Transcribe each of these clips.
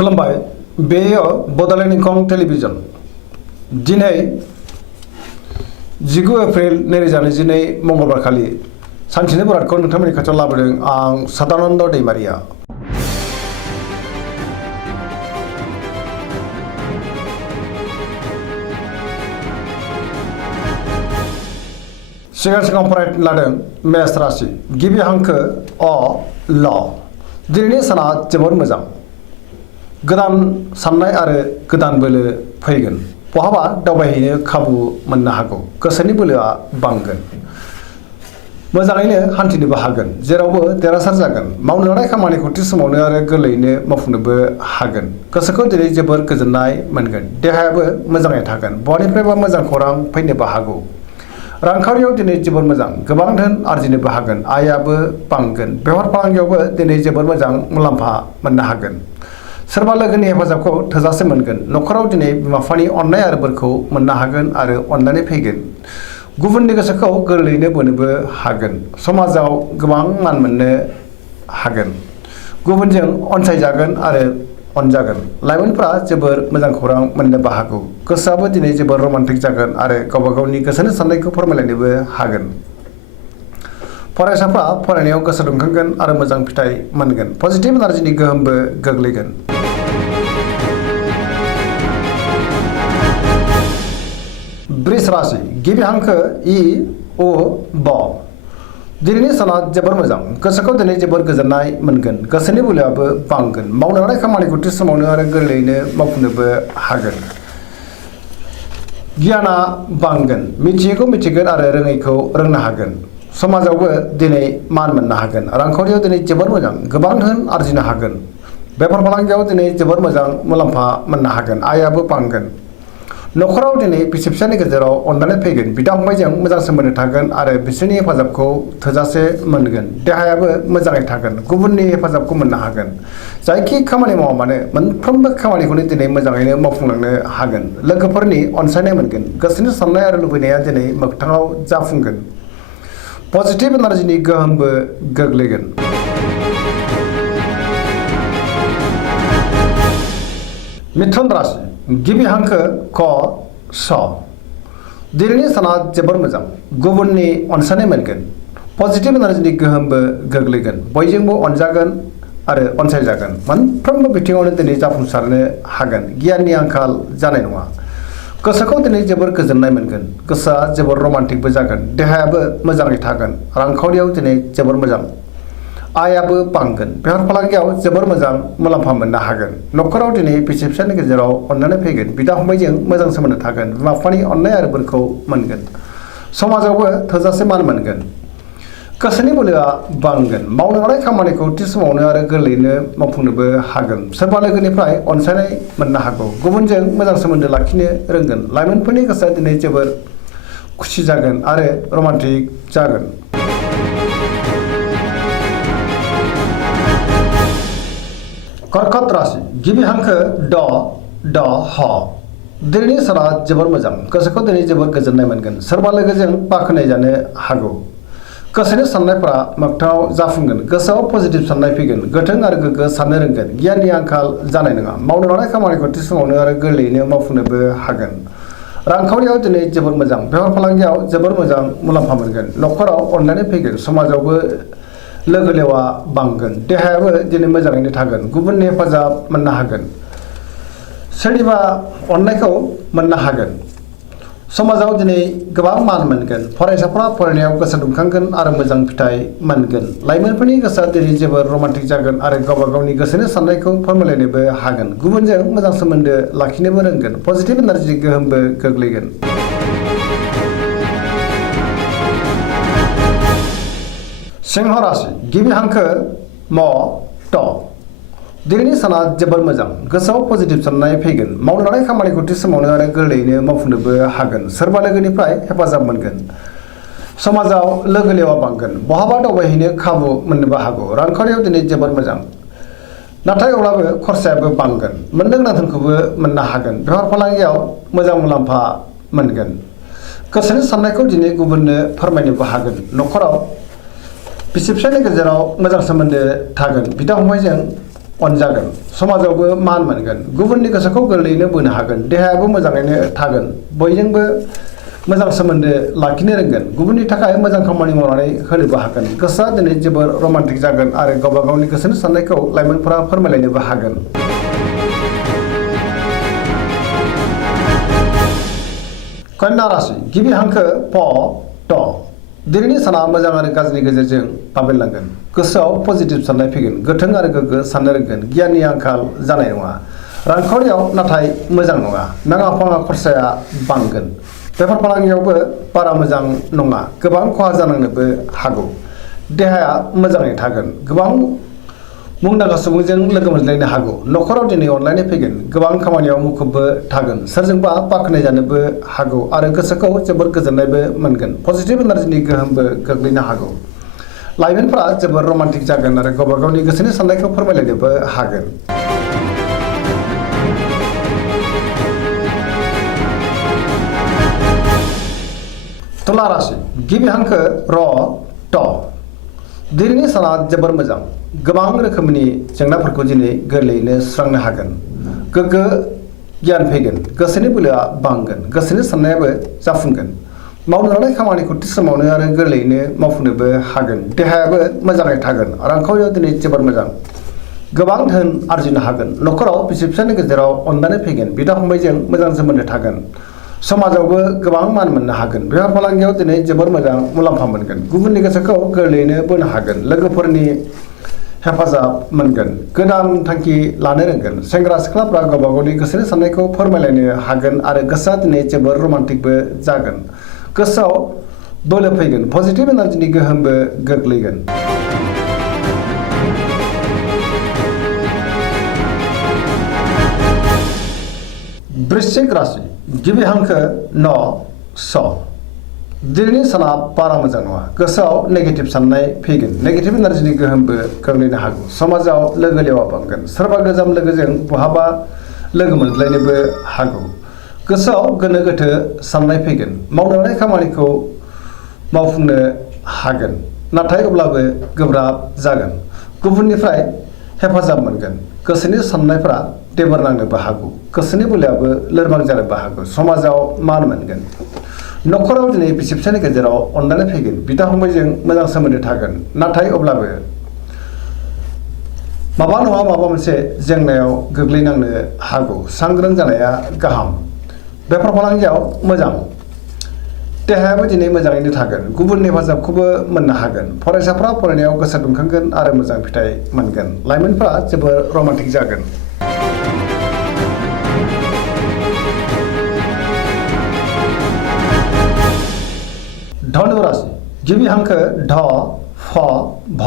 खुलुमबाय बेयो बड'लेण्ड इंखं टेलिभिजन दिनै 19 एप्रिल 2022 मंगलबार खालि सानसेनि बरादखौ नोंथांमोननि खाथियाव लाबोदों आं सदानन्द दैमारिया। सिगां फरायनो लादों मेष राशि गिबि हांखो अ ल दिनैनि साना जोबोद मोजां गोदान साननाय आरो गोदान बोलो फैगोन बहाबा दावबायहैनो खाबु मोननो हागौ गोसोनि बोलोआ बांगोन मोजाङैनो हान्थिनोबो हागोन जेरावबो देरहासार जागोन मावनो लानाय खामानिखौ थि समावनो आरो गोरलैयैनो मावफुंनोबो हागोन गोसोखौ दिनै जोबोर गोजोननाय मोनगोन देहायाबो मोजाङै थागोन बहानिफ्रायबा मोजां खौरां फैनोबो हागौ रांखावरियाव दिनै जोबोर मोजां गोबां धोन आरजिनोबो हागोन आयाबो बांगोन बेफार फालांगियावबो दिनै जोबोर मोजां मुलाम्फा मोननो हागोन सोरबा लोगोनि हेफाजाबखौ थोजासे मोनगोन न'खराव दिनै बिमा बिफानि अननाय आरो बोरखौ मोननो हागोन आरो अननानै फैगोन गुबुननि गोसोखौ गोरलैयैनो बोनोबो हागोन समाजाव गोबां मान मोननो हागोन गुबुनजों अनसायजागोन आरो अनजागोन लाइमोनफ्रा जोबोर मोजां खौरां मोननोबो हागौ गोसोआबो दिनै जोबोर रमान्टिक जागोन आरो गावबा गावनि गोसोनि साननायखौ फोरमायलायनोबो हागोन फरायसाफ्रा फरायनायाव गोसो दुंखांगोन आरो मोजां फिथाइ मोनगोन पजिटिभ एनार्जिनि गोहोमबो गोग्लैगोन वृष राशि गिबि हांखो इ उ ब दिनैनि साना जोबोर मोजां गोसोखौ दिनै जोबोर गोजोननाय मोनगोन गोसोनि बोलोआबो बांगोन मावनो लानाय खामानिखौ थि समावनो आरो गोरलैयैनो मावफुंनोबो हागोन गियाना बांगोन मिथियैखौ मिथिगोन आरो रोङैखौ रोंनो हागोन समाजावबो दिनै मान मोननो हागोन रांखावरियाव दिनै जोबोर मोजां गोबां धोन आरजिनो हागोन बेफार फालांगियाव दिनै जोबोर मोजां मुलाम्फा मोननो हागोन आयाबो बांगोन न'खराव दिनै बिसि फिसायनि गेजेराव अननानै फैगोन बिदा फंबायजों मोजां सोमोन्दो थागोन आरो बिसोरनि हेफाजाबखौ थोजासे मोनगोन देहायाबो मोजाङै थागोन गुबुननि हेफाजाबखौ मोननो हागोन जायखि खामानि मावा मानो मोनफ्रोमबो खामानिखौनो दिनै मोजाङैनो मावफुंलांनो हागोन लोगोफोरनि अनसायनाय मोनगोन गोसोनि साननाय आरो लुबैनाया दिनै मोगथाङाव जाफुंगोन पजिटिभ एनार्जिनि गोहोमबो गोग्लैगोन मिथुन राशि गिबि हांखो क स दिनैनि साना जोबोर मोजां गुबुननि अनसायनाय मोनगोन पजिटिभ एनार्जिनि गोहोमबो गोग्लैगोन बयजोंबो अनजागोन आरो अनसायजागोन मोनफ्रोमबो बिथिङावनो दिनै जाफुंसारनो हागोन गियाननि आंखाल जानाय नङा गोसोखौ दिनै जोबोर गोजोननाय मोनगोन गोसोआ जोबोर रमान्टिकबो जागोन देहायाबो मोजाङै थागोन रांखावरियाव दिनै जोबोर मोजां आयाबो बांगोन बेफार फालांगियाव जोबोर मोजां मुलाम्फा मोननो हागोन न'खराव दिनै बिसि फिसायनि गेजेराव अननानै फैगोन बिदा फंबायजों मोजां सोमोन्दो थागोन बिमा बिफानि अननाय आरो बोरखौ मोनगोन समाजावबो थोजासे मान मोनगोन गोसोनि बोलोआ बांगोन मावनो लानाय खामानिखौ थि समावनो आरो गोरलैयैनो मावफुंनोबो हागोन सोरबा लोगोनिफ्राय अनसायनाय मोननो हागौ गुबुनजों मोजां सोमोन्दो लाखिनो रोंगोन लाइमोनफोरनि गोसोआ दिनै जोबोर खुसि जागोन आरो रमान्टिक जागोन कर्कट राशि गिबि हांखो ड ह दिनैनि साना जोबोर मोजां गोसोखौ दिनै जोबोर गोजोननाय मोनगोन सोरबा लोगोजों बाख्नाय जानो हागौ गोसोनि साननायफोरा मोगथाङाव जाफुंगोन गोसोआव पजिटिभ साननाय फैगोन गोथों आरो गोग्गो साननो रोंगोन गियाननि आंखाल जानाय नङा मावनो लानाय खामानिखौ थि समावनो आरो गोरलैयैनो मावफुंनोबो हागोन रांखावरियाव दिनै जोबोर मोजां बेफार फालांगियाव जोबोर मोजां मुलाम्फा मोनगोन न'खराव अननानै फैगोन समाजावबो लोगो लेवा बांगोन देहायाबो दिनै मोजाङैनो थागोन गुबुननि हेफाजाब मोननो हागोन सोरनिबा अननायखौ मोननो हागोन समाजाव दिनै गोबां मान मोनगोन फरायसाफ्रा फरायनायाव गोसो दुंखांगोन आरो मोजां फिथाइ मोनगोन लाइमोनफोरनि गोसोआ दिनै जोबोर रमान्टिक जागोन आरो गावबा गावनि गोसोनि साननायखौ फोरमायलायनोबो हागोन गुबुनजों मोजां सोमोन्दो लाखिनोबो रोंगोन पजिटिभ एनार्जि गोहोमबो गोग्लैगोन सिंह राशि गिबि हांखो म ट दिनैनि साना जोबोर मोजां गोसोआव पजिटिभ साननाय फैगोन मावनो लानाय खामानिखौ थि समावनो आरो गोरलैयैनो मावफुंनोबो हागोन सोरबा लोगोनिफ्राय हेफाजाब मोनगोन समाजाव लोगो लेवा बांगोन बहाबा दावबायहैनो खाबु मोननोबो हागौ रांखावरियाव दिनै जोबोर मोजां नाथाय अब्लाबो खरसायाबो बांगोन मोननो गोनां धोनखौबो मोननो हागोन बेफार फालांगियाव मोजां मुलाम्फा मोनगोन गोसोनि साननायखौ दिनै गुबुननो फोरमायनोबो हागोन न'खराव बिसि फिसायनि गेजेराव मोजां सोमोन्दो थागोन बिदा फंबायजों अनजागोन समाजावबो मान मोनगोन गुबुननि गोसोखौ गोरलैयैनो बोनो हागोन देहायाबो मोजाङैनो थागोन बयजोंबो मोजां सोमोन्दो लाखिनो रोंगोन गुबुननि थाखाय मोजां खामानि मावनानै होनोबो हागोन गोसोआ दिनै जोबोर रमान्टिक जागोन आरो गावबा गावनि गोसोनि साननायखौ लाइमोनफोरा फोरमायलायनोबो हागोन। कन्या राशि गिबि हांखो प ट दिनैनि साना मोजां आरो गाज्रिनि गेजेरजों बाबेनलांगोन गोसोआव पजिटिभ साननाय फैगोन गोथों आरो गोग्गो साननो रोंगोन गियाननि आंखाल जानाय नङा रांखावरियाव नाथाय मोजां नङा नाङा फाङा खरसाया बांगोन बेफार फालांगियावबो बारा मोजां नङा गोबां खहा जानांनोबो हागौ देहाया मोजाङै थागोन गोबां मुंदांखा सुबुंजों लोगो मोनज्लायनो हागौ न'खराव दिनै अनलायनाय फैगोन गोबां खामानियाव मुखुबबो थागोन सोरजोंबा बाख्नाय जानोबो हागौ आरो गोसोखौ जोबोर गोजोननायबो मोनगोन पजिटिभ एनार्जिनि गोहोमबो गोग्लैनो हागौ लाइमोनफोरा जोबोर रमान्टिक जागोन आरो गावबा गावनि गोसोनि साननायखौ फोरमायलायनोबो हागोन। तुला राशि गिबि हांखो र ट दिनैनि साना जोबोर मोजां गोबां रोखोमनि जेंनाफोरखौ दिनै गोरलैयैनो सुस्रांनो हागोन गोग्गो गियान फैगोन गोसोनि बोलोआ बांगोन गोसोनि साननायाबो जाफुंगोन मावनो लानाय खामानिखौ थि समावनो आरो गोरलैयैनो मावफुंनोबो हागोन देहायाबो मोजाङै थागोन रांखावरियाव दिनै जोबोर मोजां गोबां धोन आरजिनो हागोन न'खराव बिसि फिसायनि गेजेराव अनलायनाय फैगोन बिदा फंबायजों मोजां सोमोन्दो थागोन समाजावबो गोबां मान मोननो हागोन बेफार फालांगियाव दिनै जोबोर मोजां मुलाम्फा मोनगोन गुबुननि गोसोखौ गोरलैयैनो बोनो हागोन लोगोफोरनि हेफाजाब मोनगोन गोदान थांखि लानो रोंगोन सेंग्रा सिख्लाफ्रा गावबा गावनि गोसोनि साननायखौ फोरमायलायनो हागोन आरो गोसोआ दिनै जोबोर रमान्टिकबो जागोन गोसोआव बोलो फैगोन पजिटिभ एनार्जिनि गोहोमबो गोग्लैगोन। वृश्चिक राशि गिबि हांखो न स दिनैनि साना बारा मोजां नङा गोसोआव नेगेटिभ साननाय फैगोन नेगेटिभ एनार्जिनि गोहोमबो गोग्लैनो हागौ समाजाव लोगो लेवा बांगोन सोरबा गोजाम लोगोजों बहाबा लोगो मोनज्लायनोबो हागौ गोसोआव गोनो गोथो साननाय फैगोन मावनो लानाय खामानिखौ मावफुंनो हागोन नाथाय अब्लाबो गोब्राब जागोन गुबुननिफ्राय हेफाजाब मोनगोन गोसोनि साननायफ्रा देबर नांनोबो हागौ गोसोनि बोलोआबो लोरबां जानोबो हागौ समाजाव मान मोनगोन न'खराव दिनै बिसि फिसायनि गेजेराव अनलायनाय फैगोन बिदा फंबायजों मोजां सोमोन्दो थागोन नाथाय अब्लाबो माबा नङा माबा मोनसे जेंनायाव गोग्लैनांनो हागौ सांग्रां जानाया गाहाम बेफार फालांगियाव मोजां देहायाबो दिनै मोजाङैनो थागोन गुबुननि हेफाजाबखौबो मोननो हागोन फरायसाफ्रा फरायनायाव गोसो दुंखांगोन आरो मोजां फिथाइ मोनगोन लाइमोनफ्रा जोबोर रमान्टिक जागोन। धनु राशि गिबि हांखो ढ फ भ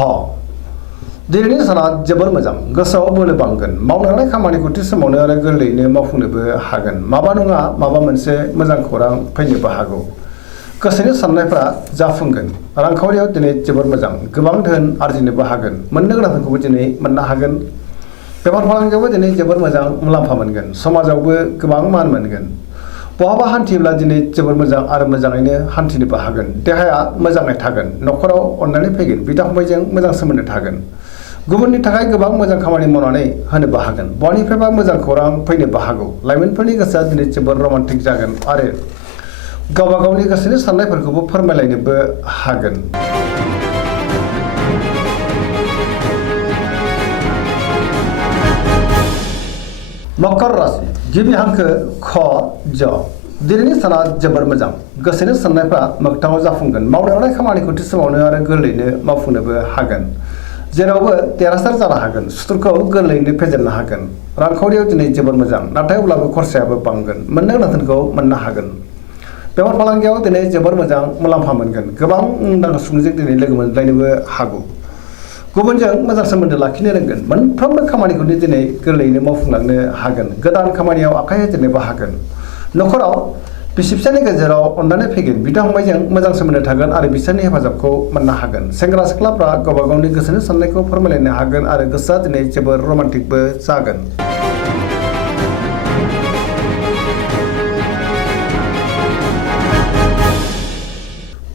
दिनैनि साना जोबोर मोजां गोसोआव बोलो बांगोन मावनो लानाय खामानिखौ थि समावनो आरो गोरलैयैनो मावफुंनोबो हागोन माबा नङा माबा मोनसे मोजां खौरां फैनोबो हागौ गोसोनि साननायफ्रा जाफुंगोन रांखावरियाव दिनै जोबोर मोजां गोबां धोन आरजिनोबो हागोन मोननो गोनांफोरखौबो दिनै मोननो हागोन बेफार फालांगियावबो दिनै जोबोर मोजां मुलाम्फा मोनगोन समाजावबो गोबां मान मोनगोन बहाबा हान्थियोब्ला दिनै जोबोर मोजां आरो मोजाङैनो हान्थिनोबो हागोन देहाया मोजाङै थागोन न'खराव अननानै फैगोन बिदा फंबायजों मोजां सोमोन्दो थागोन गुबुननि थाखाय गोबां मोजां खामानि मावनानै होनोबो हागोन बहानिफ्रायबा मोजां खौरां फैनोबो हागौ लाइमोनफोरनि गोसोआ दिनै जोबोर रमान्टिक जागोन आरो गावबा गावनि गोसोनि साननायफोरखौबो फोरमायलायनोबो हागोन। मकर राशि गिबि हांखो ख ज दिनैनि साना जोबोर मोजां गोसोनि साननायफ्रा मोगथाङाव जाफुंगोन मावनो लानाय खामानिखौ थि समावनो आरो गोरलैयैनो मावफुंनोबो हागोन जेरावबो देरहासार जानो हागोन सुथुरखौ गोरलैयैनो फेजेननो हागोन रांखावरियाव दिनै जोबोर मोजां नाथाय अब्लाबो खरसायाबो बांगोन मोननो गोनांखौ मोननो हागोन बेफार फालांगियाव दिनै जोबोर मोजां मुलाम्फा मोनगोन गोबां मुंदांखा सुबुंजों दिनै लोगो मोनज्लायनोबो हागौ गुबुनजों मोजां सोमोन्दो लाखिनो रोंगोन मोनफ्रोमबो खामानिखौनो दिनै गोरलैयैनो मावफुंलांनो हागोन गोदान खामानियाव आखाइ होजेननोबो हागोन न'खराव बिसि फिसायनि गेजेराव अनलायनाय फैगोन बिदा फंबायजों मोजां सोमोन्दो थागोन आरो बिसोरनि हेफाजाबखौ मोननो हागोन सेंग्रा सिख्लाफ्रा गावबा गावनि गोसोनि साननायखौ फोरमायलायनो हागोन आरो गोसोआ दिनै जोबोर रमान्टिकबो जागोन।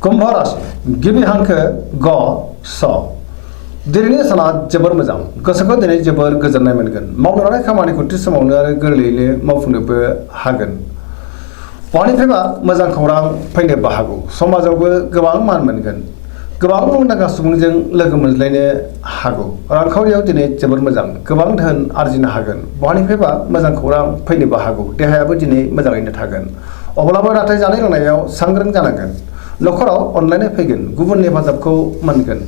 कुम्भ राशि गिबि हांखो ग स दिनैनि साना जोबोर मोजां गोसोखौ दिनै जोबोर गोजोननाय मोनगोन मावनो लानाय खामानिखौ थि समावनो आरो गोरलैयैनो मावफुंनोबो हागोन बहानिफ्रायबा मोजां खौरां फैनोबो हागौ समाजावबो गोबां मान मोनगोन गोबां मुंदांखा सुबुंजों लोगो मोनज्लायनो हागौ रांखावरियाव दिनै जोबोर मोजां गोबां धोन आरजिनो हागोन बहानिफ्रायबा मोजां खौरां फैनोबो हागौ देहायाबो दिनै मोजाङैनो थागोन अब्लाबो नाथाय जानाय लोंनायाव सांग्रां जानांगोन नखराव अनलायनाय फैगोन गुबुननि हेफाजाबखौ मोनगोन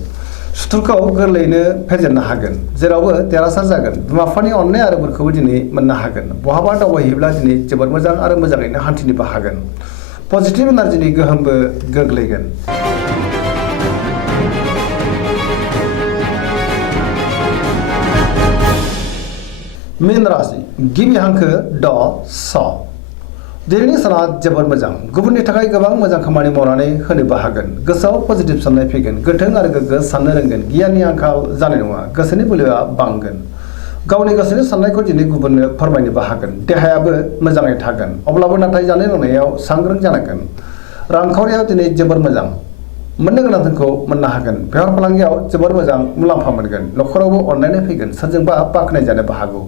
सुथुरखौ गोरलैयैनो फेजेननो हागोन जेरावबो देरहासार जागोन बिमा बिफानि अननाय आरो बोरखौबो दिनै मोननो हागोन बहाबा दावबायहैब्ला दिनै जोबोर मोजां आरो मोजाङैनो हान्थिनोबो हागोन पजिटिभ एनार्जिनि गोहोमबो गोग्लैगोन मीन राशि गिबि हांखो ड स दिनैनि साना जोबोर मोजां गुबुननि थाखाय गोबां मोजां खामानि मावनानै होनोबो हागोन गोसोआव पजिटिभ साननाय फैगोन गोथों आरो गोग्गो साननो रोंगोन गियाननि आंखाल जानाय नङा गोसोनि बोलोआ बांगोन गावनि गोसोनि साननायखौ दिनै गुबुननो फोरमायनोबो हागोन देहायाबो मोजाङै थागोन अब्लाबो नाथाय जानाय लोंनायाव सांग्रां जानांगोन रांखावरियाव दिनै जोबोर मोजां मोननो गोनां धोनखौ मोननो हागोन बेफार फालांगियाव जोबोर मोजां मुलाम्फा मोनगोन नखरावबो अनलायनाय फैगोन सोरजोंबा बाख्नाय जानोबो हागौ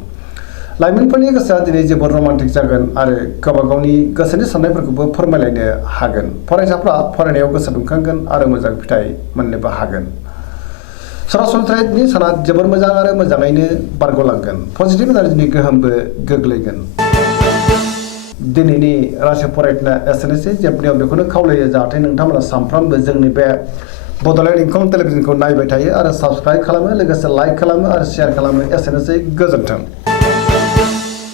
लाइमोनफोरनि गोसोआ दिनै जोबोर रमान्टिक जागोन आरो गावबा गावनि गोसोनि साननायफोरखौबो फोरमायलायनो हागोन फरायसाफ्रा फरायनायाव गोसो दुंखांगोन आरो मोजां फिथाइ मोननोबो हागोन सरासनस्रायै साना जोबोर मोजां आरो मोजाङैनो बारग'लांगोन पजिटिभ एनार्जिनि गोहोमबो गोग्लैगोन दिनैनि राशि फरायनाया एसेनोसै जोबनायाव बेखौनो खावलायो जाहाथे नोंथांमोना सानफ्रामबो जोंनि बे बड'लेण्ड इंखं टेलिभिजनखौ नायबाय थायो आरो साबस्क्राइब खालामो लोगोसे लाइक खालामो आरो शेयार खालामो एसेनोसै गोजोन्थों।